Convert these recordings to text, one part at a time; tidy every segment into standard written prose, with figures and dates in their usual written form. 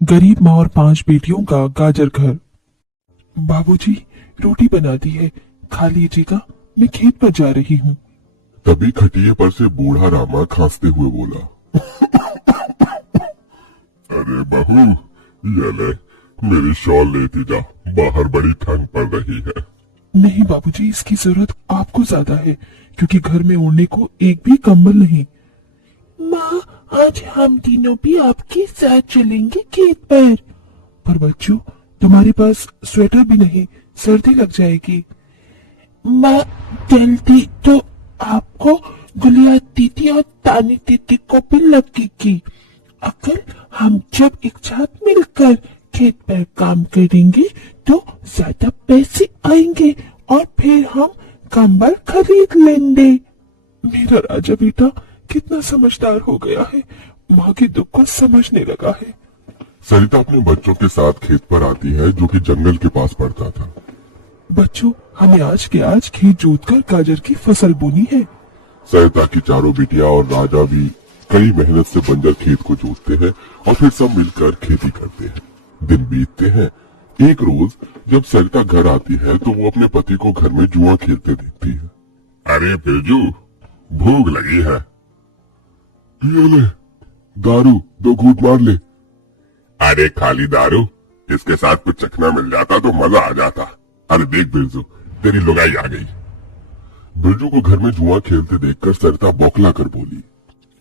गरीब माँ और 5 बेटियों का गाजर घर। बाबूजी, रोटी बना दी है, खा लीजिएगा, मैं खेत पर जा रही हूँ। तभी खटिये पर से बूढ़ा रामा खांसते हुए बोला, अरे बहू, ये ले, मेरी शॉल लेती जा, बाहर बड़ी ठंड पड़ रही है। नहीं बाबूजी, इसकी जरूरत आपको ज्यादा है, क्योंकि घर में ओढ़ने को एक भी कंबल नहीं। माँ, आज हम तीनों भी आपके साथ चलेंगे खेत पर बच्चों, तुम्हारे पास स्वेटर भी नहीं, सर्दी लग जाएगी। माँ, जल्दी तो आपको गुलिया दीदी और तानी दीदी को भी लगेगी। अगर हम जब एक साथ मिलकर खेत पर काम करेंगे तो ज्यादा पैसे आएंगे और फिर हम कंबल खरीद लेंगे। मेरा राजा बेटा कितना समझदार हो गया है, माँ के दुख को समझने लगा है। सरिता अपने बच्चों के साथ खेत पर आती है, जो कि जंगल के पास पड़ता था। बच्चों, हमें आज के आज खेत जोतकर गाजर की फसल बोनी है। सरिता की चारों बिटिया और राजा भी कई मेहनत से बंजर खेत को जोतते हैं और फिर सब मिलकर खेती करते हैं। दिन बीतते हैं। एक रोज जब सरिता घर आती है तो वो अपने पति को घर में जुआ खेलते देखती है। अरे बिरजू, भूख लगी है, ये ले दारू, 2 घूंट मार ले। अरे खाली दारू, इसके साथ कुछ चखना मिल जाता तो मजा आ जाता। अरे देख बिरजू, तेरी लुगाई आ गई। बिरजू को घर में जुआ खेलते देखकर सरिता बौखला कर बोली,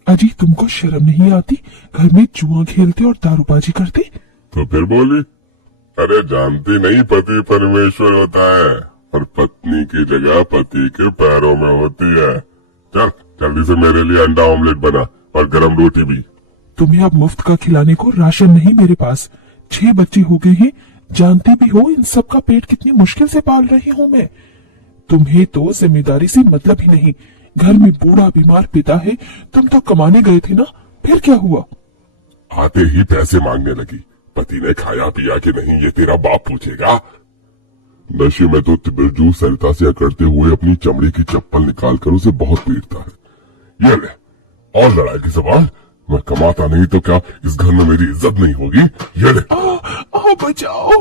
अजी, तुमको शर्म नहीं आती? घर में जुआ खेलते और दारूबाजी करते। तो फिर बोली, अरे जानती नहीं, पति परमेश्वर होता है और पत्नी की जगह पति के पैरों में होती है। चल जल्दी से मेरे लिए अंडा ऑमलेट बना और गरम रोटी भी। तुम्हें अब मुफ्त का खिलाने को राशन नहीं मेरे पास। 6 बच्चे हो गए हैं, जानते भी हो इन सब का पेट कितनी मुश्किल से पाल रही हूँ मैं। तुम्हें तो जिम्मेदारी से मतलब ही नहीं। घर में बूढ़ा बीमार पिता है, तुम तो कमाने गए थे ना, फिर क्या हुआ? आते ही पैसे मांगने लगी। पति ने खाया पिया कि नहीं ये तेरा बाप पूछेगा। नशे में तो बिरजू सरिता से अकड़ते हुए अपनी चमड़ी की चप्पल निकालकर उसे बहुत पीटता है। ये ले, और लड़ाई के सवाल? मैं कमाता नहीं तो क्या इस घर में मेरी इज्जत नहीं होगी? ये ले। बचाओ,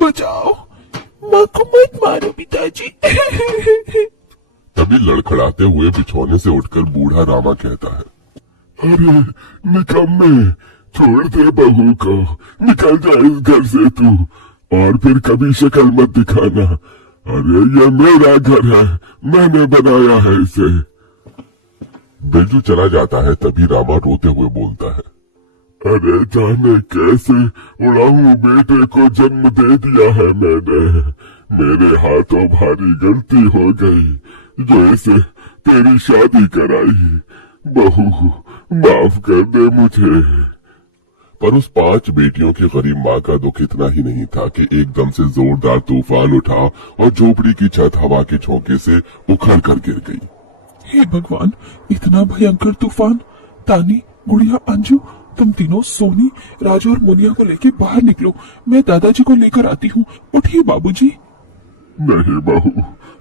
बचाओ, माँ को मत मारो पिताजी। तभी लड़खड़ाते हुए बिछौने से उठकर बूढ़ा रामा कहता है, अरे निकम्मे, छोड़ दे बहू को, निकल जा इस घर से तू, और फिर कभी शक्ल मत दिखाना। अरे ये मेरा घर है, मैंने बनाया है इसे। बिरजू चला जाता है। तभी रामा रोते हुए बोलता है, अरे जाने कैसे उड़ाऊ बेटे को जन्म दे दिया है मैंने। मेरे हाथों भारी गलती हो गई जो इसे तेरी शादी कराई। बहू, माफ कर दे मुझे। पर उस 5 बेटियों की गरीब माँ का दुख इतना ही नहीं था कि एकदम से जोरदार तूफान उठा और झोपड़ी की छत हवा के झोंके से उखड़ कर गिर गई। हे भगवान, इतना भयंकर तूफान! तानी, गुड़िया, अंजू, तुम तीनों सोनी, राजू और मुनिया को लेके बाहर निकलो, मैं दादाजी को लेकर आती हूँ। उठिए बाबूजी। नहीं बहू,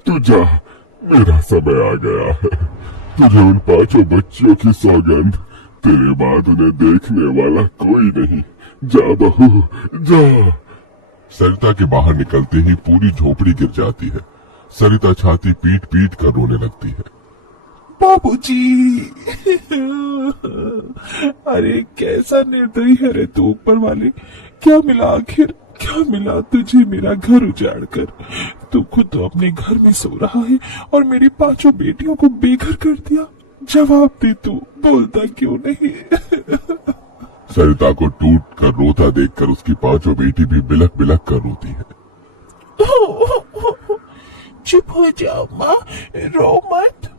तू जा, मेरा समय आ गया है। तुझे उन 5 बच्चियों की सौगंध, तेरे बाद उन्हें देखने वाला कोई नहीं। जा बहू, जा। सरिता के बाहर निकलते ही पूरी झोपड़ी गिर जाती है। सरिता छाती पीट पीट कर रोने लगती है। बाबूजी। अरे कैसा निर्दयी है रे तू ऊपर वाले! क्या मिला आखिर, क्या मिला तुझे मेरा घर उजाड़ कर? तू खुद तो अपने घर में सो रहा है और मेरी 5 बेटियों को बेघर कर दिया। जवाब दे, तू बोलता क्यों नहीं? सरिता को टूट कर रोता देखकर उसकी 5 बेटी भी बिलख बिलख कर रोती है। चुप हो जाओ माँ, रो मत।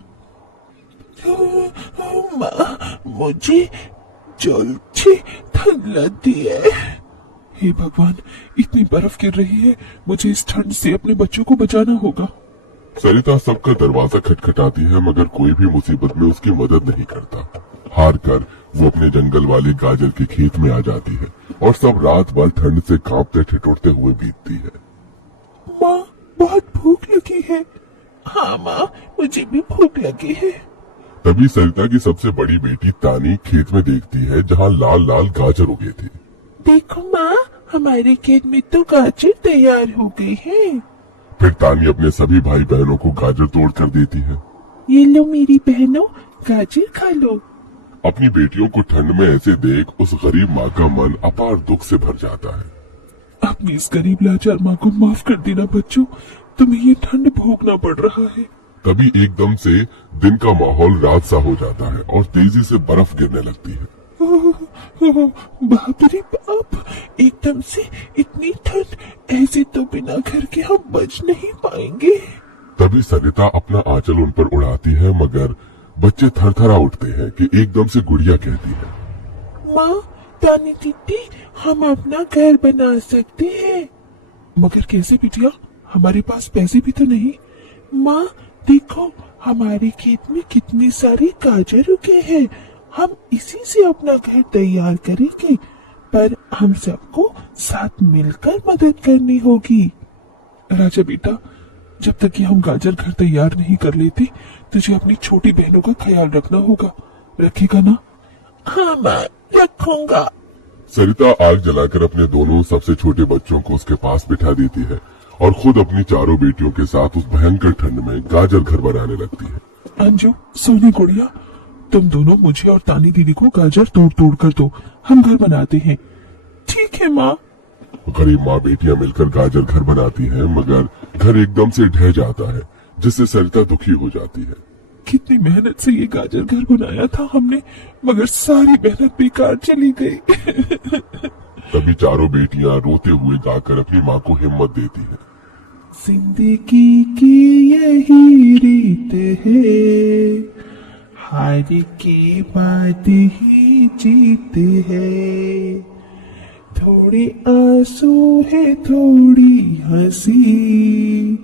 माँ, मुझे जल्दी ठंड लगती है। हे भगवान, इतनी बर्फ गिर रही है, मुझे इस ठंड से अपने बच्चों को बचाना होगा। सरिता सबका दरवाजा खटखटाती है, मगर कोई भी मुसीबत में उसकी मदद नहीं करता। हार कर वो अपने जंगल वाले गाजर के खेत में आ जाती है और सब रात भर ठंड से कांपते ठिठुरते हुए बीतती है। माँ, बहुत भूख लगी है। हाँ माँ, मुझे भी भूख लगी है। तभी सरिता की सबसे बड़ी बेटी तानी खेत में देखती है जहाँ लाल लाल गाजर उगे थे। देखो माँ, हमारे खेत में तो गाजर तैयार हो गए हैं। फिर तानी अपने सभी भाई बहनों को गाजर तोड़ कर देती है। ये लो मेरी बहनों, गाजर खा लो। अपनी बेटियों को ठंड में ऐसे देख उस गरीब माँ का मन अपार दुख से भर जाता है। अपनी इस गरीब लाचार माँ को माफ कर देना बच्चों, तुम्हें ये ठंड भोगना पड़ रहा है। तभी एकदम से दिन का माहौल रात सा हो जाता है और तेजी से बर्फ गिरने लगती है। बाप रे बाप, एकदम से इतनी ठंड, ऐसे तो बिना घर के हम बच नहीं पाएंगे। तभी सरिता अपना आंचल उन पर उड़ाती है, मगर बच्चे थरथरा उठते हैं कि एकदम से गुड़िया कहती है, माँ, तानी दीदी, हम अपना घर बना सकते हैं। मगर कैसे बिटिया, हमारे पास पैसे भी तो नहीं। माँ देखो, हमारे खेत में कितने सारे गाजर उगे हैं, हम इसी से अपना घर तैयार करेंगे, पर हम सबको साथ मिलकर मदद करनी होगी। राजा बेटा, जब तक कि हम गाजर घर तैयार नहीं कर लेते, तुझे अपनी छोटी बहनों का ख्याल रखना होगा, रखेगा ना? हाँ माँ, रखूंगा। सरिता आग जलाकर अपने दोनों सबसे छोटे बच्चों को उसके पास बिठा देती है और खुद अपनी चारों बेटियों के साथ उस भयंकर ठंड में गाजर घर बनाने लगती है। अंजू, सोनी, गुड़िया, तुम दोनों मुझे और तानी दीदी को गाजर तोड़ तोड़ कर दो, हम घर बनाते हैं। ठीक है माँ। गरीब माँ बेटियां मिलकर गाजर घर बनाती हैं, मगर घर एकदम से ढह जाता है, जिससे सरिता दुखी हो जाती है। कितनी मेहनत से ये गाजर घर बनाया था हमने, मगर सारी मेहनत बेकार चली गई। तभी चारों बेटियां रोते हुए गाकर अपनी माँ को हिम्मत देती हैं। जिंदगी की यही रीत है, हार के बाद ही जीत है, थोड़े आंसू है थोड़ी हंसी,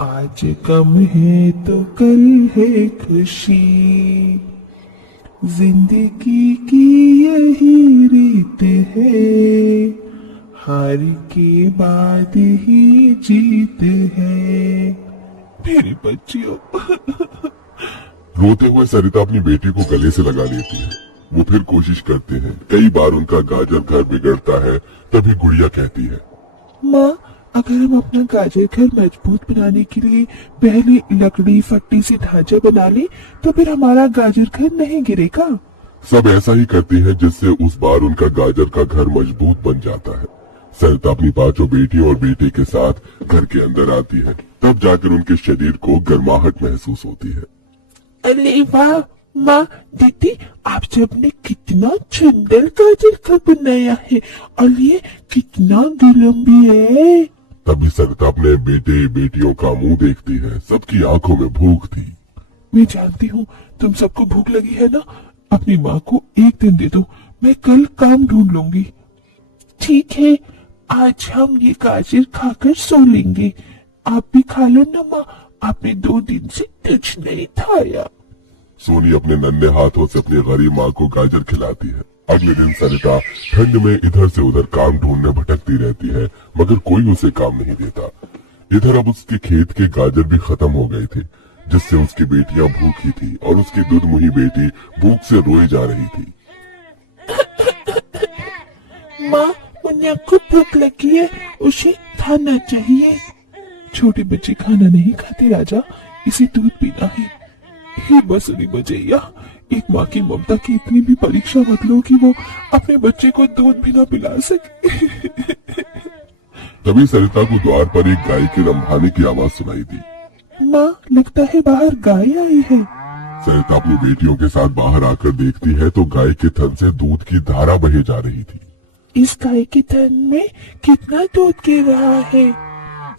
आज गम है तो कल है खुशी, जिंदगी की यही रीत है, हार के बाद ही जीत है। मेरे बच्चियों। रोते हुए सरिता अपनी बेटी को गले से लगा लेती है। वो फिर कोशिश करते हैं, कई बार उनका गाजर घर बिगड़ता है। तभी गुड़िया कहती है, माँ, अगर हम अपना गाजर घर मजबूत बनाने के लिए पहले लकड़ी फट्टी से ढांचा बना ले, तो फिर हमारा गाजर घर नहीं गिरेगा। सब ऐसा ही करती है, जिससे उस बार उनका गाजर का घर मजबूत बन जाता है। सरिता अपनी पांचों बेटियों और बेटे के साथ घर के अंदर आती है। तब जाकर उनके शरीर को गर्माहट महसूस होती है। अरे वाह माँ, दीदी, आप सबने कितना सुंदर गाजर घर बनाया है, और ये कितना गर्म भी है। तभी सरिता अपने बेटे बेटियों का मुंह देखती है। सबकी आंखों में भूख थी। मैं जानती हूँ तुम सबको भूख लगी है ना, अपनी माँ को एक दिन दे दो, मैं कल काम ढूंढ लूंगी। ठीक है, आज हम ये गाजर खाकर सो लेंगे। आप भी खा लो ना माँ, आपने 2 दिन से कुछ नहीं खाया। सोनी अपने नन्हे हाथों से अपनी गरीब माँ को गाजर खिलाती है। अगले दिन सरिता ठंड में इधर से उधर काम ढूंढने भटकती रहती है, मगर कोई उसे काम नहीं देता। इधर अब उसके खेत के गाजर भी खत्म हो गए थे, जिससे उसकी बेटियां भूखी थी और उसकी दूधमुही बेटी भूख से रोए जा रही थी। माँ, मुन्ना को भूख लगी है, उसे खाना चाहिए। छोटे बच्चे खाना नहीं खाते राजा, इसे दूध पीना है। हे बसुरी बजैया, एक माँ की ममता की इतनी भी परीक्षा मत लो कि वो अपने बच्चे को दूध भी ना पिला सके। तभी सरिता को द्वार पर एक गाय के रंभाने की आवाज सुनाई दी। माँ, लगता है बाहर गाय आई है। सरिता अपनी बेटियों के साथ बाहर आकर देखती है तो गाय के थन से दूध की धारा बहे जा रही थी। इस गाय के थन में कितना दूध गिर रहा है।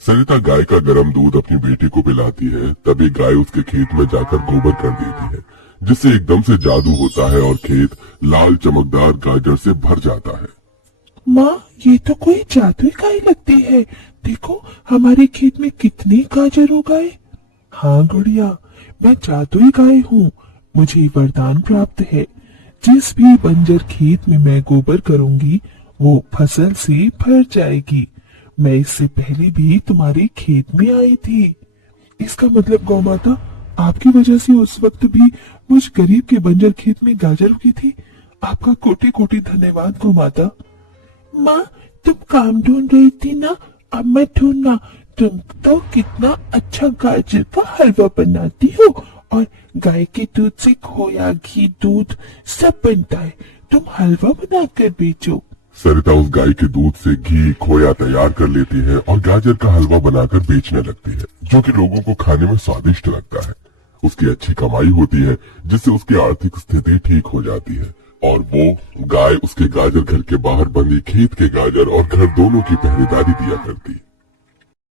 सरिता गाय का गर्म दूध अपनी बेटी को पिलाती है। तभी गाय उसके खेत में जाकर गोबर कर देती है, जिससे एकदम से जादू होता है और खेत लाल चमकदार गाजर से भर जाता है। माँ, ये तो कोई जादुई गाय लगती है। देखो, हमारे खेत में कितने गाजर हो गए। हाँ गुड़िया, मैं जादुई गाय हूँ। मुझे वरदान प्राप्त है, जिस भी बंजर खेत में मैं गोबर करूंगी, वो फसल से भर जाएगी। मैं इससे पहले भी तुम्हारे खेत में आई थी। इसका मतलब गौ माता, आपकी वजह से उस वक्त भी मुझ गरीब के बंजर खेत में गाजर उगी थी। आपका कोटि कोटि धन्यवाद गौ माता। माँ तुम काम ढूंढ रही थी ना, अब मैं ढूंढना। तुम तो कितना अच्छा गाजर का हलवा बनाती हो, और गाय के दूध से खोया, घी, दूध सब बनता है। तुम हलवा बनाकर बेचो। सरिता उस गाय के दूध से घी खोया तैयार कर लेती है और गाजर का हलवा बनाकर बेचने लगती है, जो कि लोगों को खाने में स्वादिष्ट लगता है। उसकी अच्छी कमाई होती है, जिससे उसकी आर्थिक स्थिति ठीक हो जाती है और वो गाय उसके गाजर घर के बाहर बंधी खेत के गाजर और घर दोनों की पहरेदारी दिया करती।